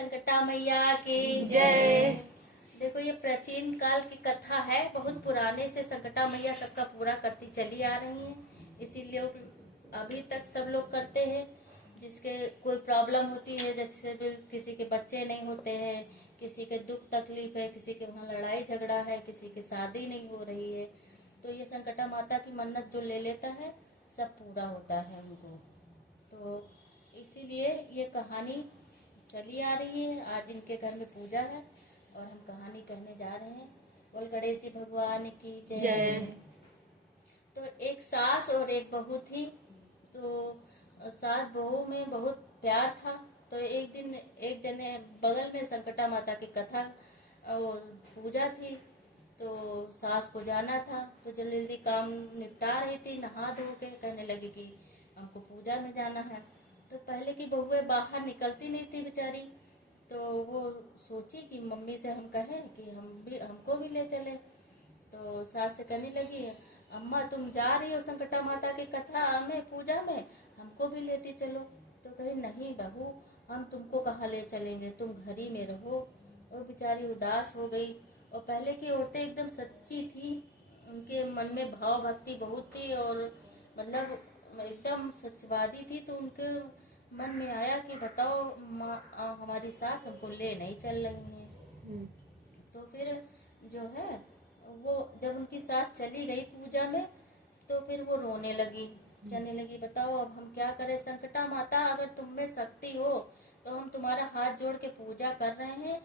संकटा मैया की जय। देखो ये प्राचीन काल की कथा है, बहुत पुराने से संकटा मैया सबका पूरा करती चली आ रही हैं, इसीलिए अभी तक सब लोग करते हैं। जिसके कोई प्रॉब्लम होती है, जैसे किसी के बच्चे नहीं होते हैं, किसी के दुख तकलीफ है, किसी के वहाँ लड़ाई झगड़ा है, किसी की शादी नहीं हो रही है, तो ये संकटा माता की मन्नत जो ले लेता है सब पूरा होता है उनको। तो इसीलिए ये कहानी चली आ रही है। आज इनके घर में पूजा है और हम कहानी कहने जा रहे हैं। बोल गणेश जी भगवान की जय। तो एक सास और एक बहू थी। तो सास बहू में बहुत प्यार था। तो एक दिन एक जने बगल में संकटा माता की कथा और पूजा थी, तो सास को जाना था, तो जल्दी जल्दी काम निपटा रही थी, नहा धो के कहने लगी कि हमको पूजा में जाना है। तो पहले की बहुएं बाहर निकलती नहीं थी बेचारी, तो वो सोची कि मम्मी से हम कहें कि हमको भी ले चले। तो सास से कहने लगी, अम्मा तुम जा रही हो संकटा माता की कथा में पूजा में, हमको भी लेती चलो। तो कही नहीं बहू, हम तुमको कहाँ ले चलेंगे, तुम घर ही में रहो। और बेचारी उदास हो गई। और पहले की औरतें एकदम सच्ची थी, उनके मन में भाव भक्ति बहुत थी और मतलब एकदम सत्यवादी थी। तो उनके मन में आया कि बताओ हमारी सास हमको ले नहीं चल रही है। तो फिर जो है वो जब उनकी सास चली गई पूजा में, तो फिर वो रोने लगी, कहने लगी बताओ अब हम क्या करें, संकटा माता अगर तुम में शक्ति हो तो हम तुम्हारा हाथ जोड़ के पूजा कर रहे हैं।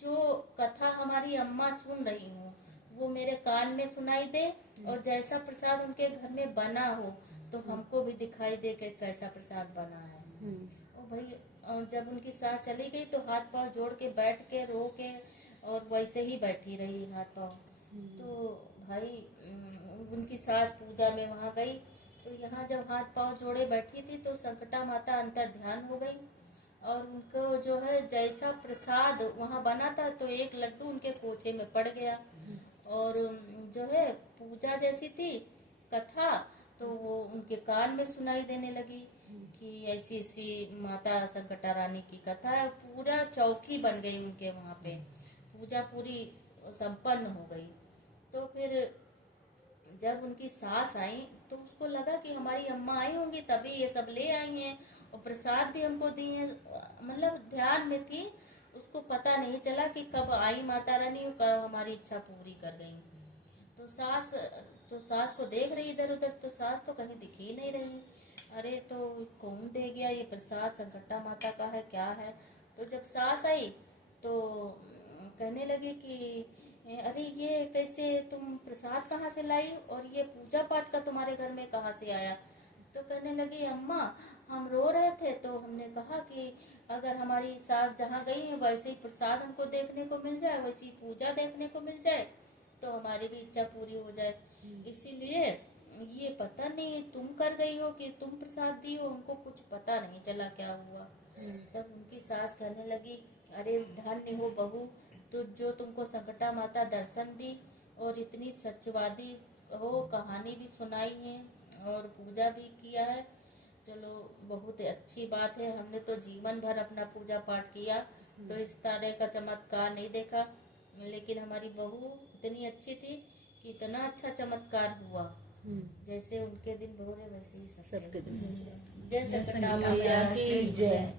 जो कथा हमारी अम्मा सुन रही हो वो मेरे कान में सुनाई दे, और जैसा प्रसाद उनके घर में बना हो तो हमको भी दिखाई दे कि कैसा प्रसाद बना है। और भाई जब उनकी सास चली गई तो हाथ पांव जोड़ के बैठ के रो के और वैसे ही बैठी रही हाथ पांव। तो भाई उनकी सास पूजा में वहां गई, तो यहाँ जब हाथ पांव जोड़े बैठी थी तो संकटा माता अंतर ध्यान हो गई, और उनको जो है जैसा प्रसाद वहाँ बना था तो एक लड्डू उनके पोछे में पड़ गया। और जो है पूजा जैसी थी कथा, तो वो उनके कान में सुनाई देने लगी कि ऐसी ऐसी माता संकटा रानी की कथा है। पूरा चौकी बन गई उनके वहाँ पे, पूजा पूरी संपन्न हो गई। तो फिर जब उनकी सास आई तो उसको लगा कि हमारी अम्मा आई होंगी तभी ये सब ले आई हैं और प्रसाद भी हमको दी है, मतलब ध्यान में थी, उसको पता नहीं चला कि कब आई माता रानी और कब हमारी इच्छा पूरी कर गई। तो सास को देख रही इधर उधर, तो सास तो कहीं दिख ही नहीं रही। अरे तो कौन दे गया ये प्रसाद, संकटा माता का है क्या है। तो जब सास आई तो कहने लगी कि अरे ये कैसे तुम प्रसाद कहाँ से लाई और ये पूजा पाठ का तुम्हारे घर में कहाँ से आया। तो कहने लगी अम्मा हम रो रहे थे तो हमने कहा कि अगर हमारी सास जहाँ गई है वैसे ही प्रसाद हमको देखने को मिल जाए, वैसी पूजा देखने को मिल जाए तो हमारी भी इच्छा पूरी हो जाए। इसीलिए ये पता नहीं तुम कर गई हो कि तुम प्रसाद दी हो, हमको कुछ पता नहीं चला क्या हुआ। तब उनकी सास कहने लगी अरे धन्य हो बहू, तो जो तुमको संकटा माता दर्शन दी और इतनी सत्यवादी हो, कहानी भी सुनाई है और पूजा भी किया है। चलो बहुत अच्छी बात है, हमने तो जीवन भर अपना पूजा पाठ किया तो इस तरह का चमत्कार नहीं देखा, लेकिन हमारी बहू इतनी अच्छी थी कि इतना अच्छा चमत्कार हुआ। जैसे उनके दिन भोरे वैसे ही सबके दिन। जय संकटा मैया की जय।